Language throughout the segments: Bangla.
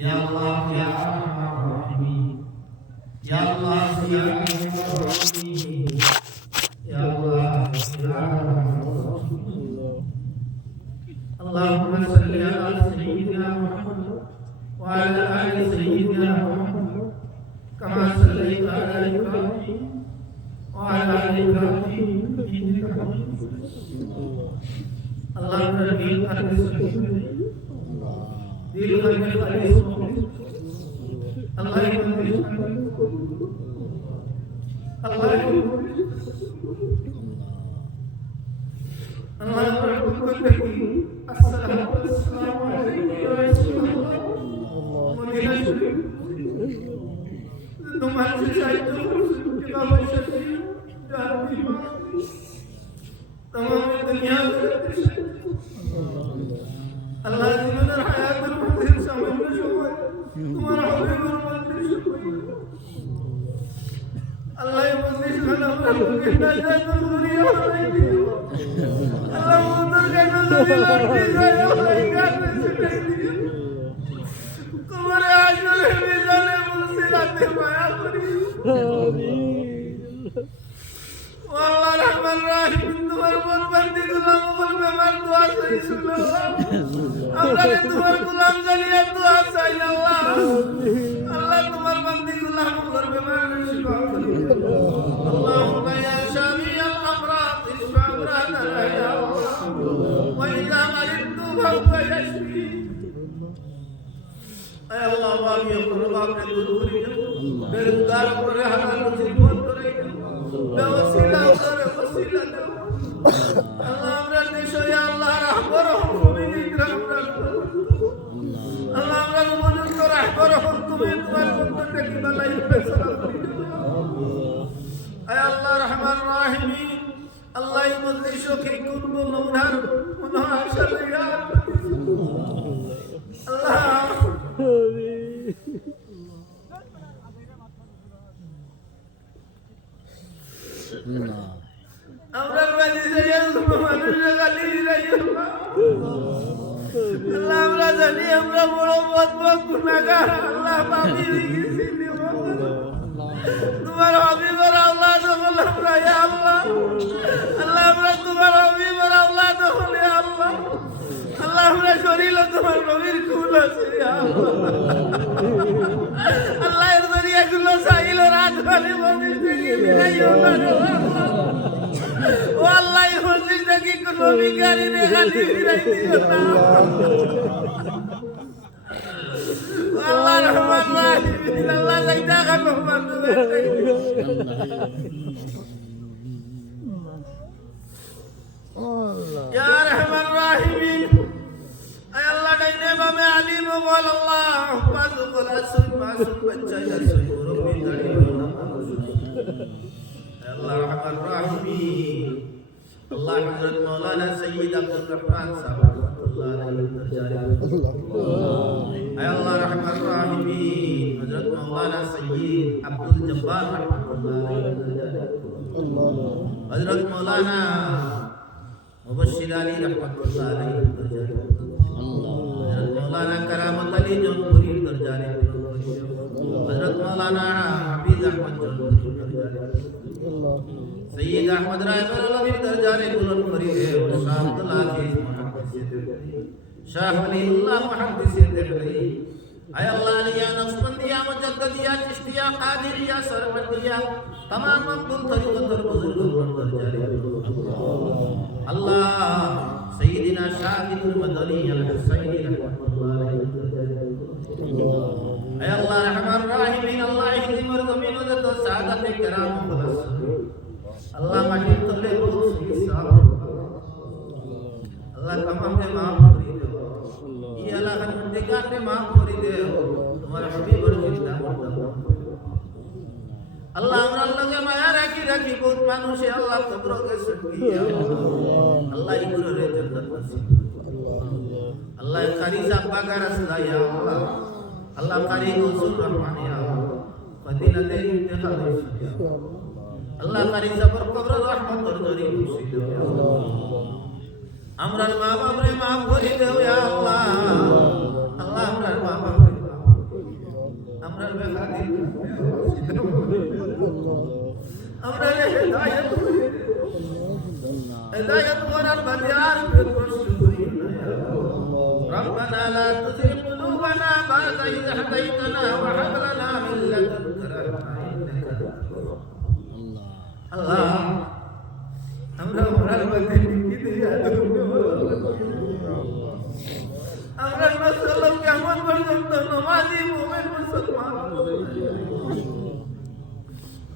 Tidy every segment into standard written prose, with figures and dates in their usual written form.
Ya Allah ya Rahim, Ya Allah ya Rahim, Ya Allah ya Rahim. Allahumma salli ala sayyidina Muhammad wa ala ali sayyidina Muhammad kama sallaita ala Ibrahim wa ala ali Ibrahim innaka Hamidum Majid. Allahumma rabbil alamin दिल करने वाले अल्लाह Allah benar hayatul mutin sampai bersyukur तुम्हारा हबीबुर मंदिर शुक्र Allah yang mesti segala melakukan najatul dunia Allah menguturkan dunia saya malaikat bersedih तुम्हारे आशुर मिजाने मुसीबत माया करी Allah Rahman Rahim तुम्हारे मन बंदी गुलाम बोल बेमार दुआ सही सुनो আমরা তোমার গোলাম জানিয়ে দোয়া চাই আল্লাহ আল্লাহ তোমার বান্দি গোলাম করবে মানুষ আল্লাহুম্মা ইয়া শাফিয়াল আমরাদ ইশফা আমরাদানা ইয়া আল্লাহ ওয়া ইযা মারিদতু ফাহুয়া ইয়াশফি ay Allah वाली अपने आपने दूर करी बेरोजगार पर हालात मुसीबत करे बेवसीला करे वसीला दो Allah আমরা দেশ ইয়া আল্লাহ রাহবর হুকুমি ইকরাম Allah আমরা মনে করে রাহবর হুকুমি তোমার বন্ধুকে কি বালাই ফেসলা করি ay Allah রহমান রহিম Allah এই মজলিসও কি করব মনহার মনহার শালিয়া Allah আমরা বাড়ি যাই মানুষের গালি রাই আল্লাহ আমরা জানি আমরা বড় বদবক গুনাহগার আল্লাহ পাপী গেছি তোমার হাবিবের আওলাদ হল আমরা ইয়া আল্লাহ আল্লাহ আমরা তোমার হাবিবের আওলাদ হল ইয়া আল্লাহ আল্লাহ আমরা শরীরে তোমার নবীর খুন আছে ইয়া আল্লাহ এর জরিয়া গুলো চাইল রাত খালি মনে থেকে মিলাইও না ও আল্লাহ এই মসজিদ থেকে কোনো ভিখারি রে খালি ফিরাই দিও না আল্লাহ রহমান রহিম আল্লাহ যাইতা খান রহমান ইয়া রহমান রহিম ay Allah ডাইনে বামে আলিম বল আল্লাহ পাঁচ বল আসুন মাসুম বাচ্চা আসুন রব্বি দাড়ি Allah Rahman Rahim Allah Hazrat Maulana Sayyid Abdul Rahman Sahab Allah Ay Allah Rahman Rahim Hazrat Maulana Sayyid Abdul Jabbar Hazrat Maulana Mubashshir Ali Rahmatullah Hazrat Maulana Karamat Ali Jaunpuri Darjane Hazrat Maulana Hafiz Ahmad Jaunpuri Syed Ahmad राय बरलवी दरजाने बुलंद फरीदे और शाह अब्दुल अजीज Mohammad Siddiqui Shah Waliullah Mohammad Siddiqui ay Allah ya Naqshbandiya मुजद्दिदिया Chishtiya Qadiriyya सरवंदिया तमाम अब्दुल तरीक़त बुजुर्गों पर दरजाने Allah सय्यदना शाहिदुल मदनी अल हुसैनी रहमतुल्लाह अलैहि ay Allah रहमान रहीम Allah इहदी मरज़मीन व सादत किराम खुदा Allah माटी तले बहुत हिसाब Allah तमाम ने माफ करी दो ये अल्लाह बंदेगार ने माफ करी दे तुम्हारा हबीब और जिंदा मुर्दा Allah আমরা লগে মায়া রাখি রাখি বহুত মানুষে আল্লাহ কবরকে সুকিয়া Allah ইগুরে জান্নাত নসিব Allah কারিজা বাগার আসলা ইয়া আল্লাহ Allah কারি গৌসুর রহমান ইয়া আল্লাহ ফজিলতে ইন্তেখাব ইয়া Allah কারি জবর কবর রহমত और जरी मुर्शिद আমরার মা বাপরে মাফ করে দেও ইয়া আল্লাহ আল্লাহ আমরার মা বাপরে আমরার বেকারি আমরার হেদায়েত করার বাজার ربنا لا تزغ قلوبنا بعد إذ هديتنا وهب لنا من لدنك رحمة إنك الله আমরা মরার মধ্যে কি দিয়া আমরা মুসলমান কেমন পর্যন্ত নামাজি মুমিন মুসলমান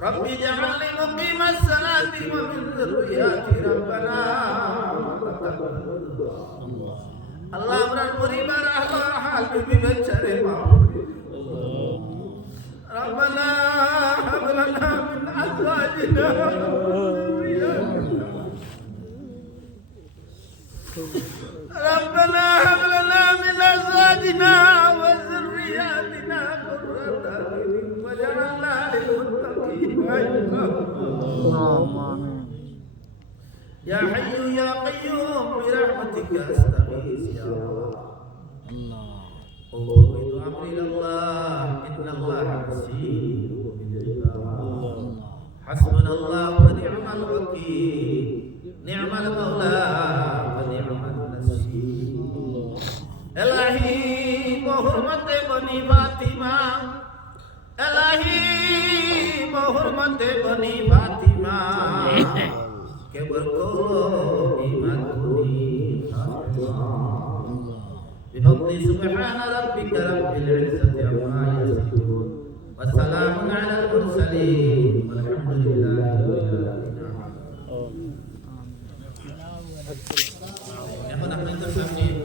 ربي اجعلني مقيم الصلاة ومن ذريتي ربنا আল্লাহ আমরার পরিবার আহলার হাল বিবেচরে মাফ ربنا هب لنا من أزواجنا ربنا هب لنا من أزواجنا وذرياتنا قرة أعين واجعلنا للمتقين إماما يا حي يا قيوم برحمتك أستغيث يا الله أفوض أمري إلى الله إن الله بصير بالعباد حسبنا الله ونعم الوكيل نعم المولى ونعم النصير إلهي بحرمة بني فاطمة إلهي بحرمة بني فاطمة كبر إيمان بفضل سبحان ربك رب العزة عما يصفون والسلام على المرسلين والحمد لله رب العالمين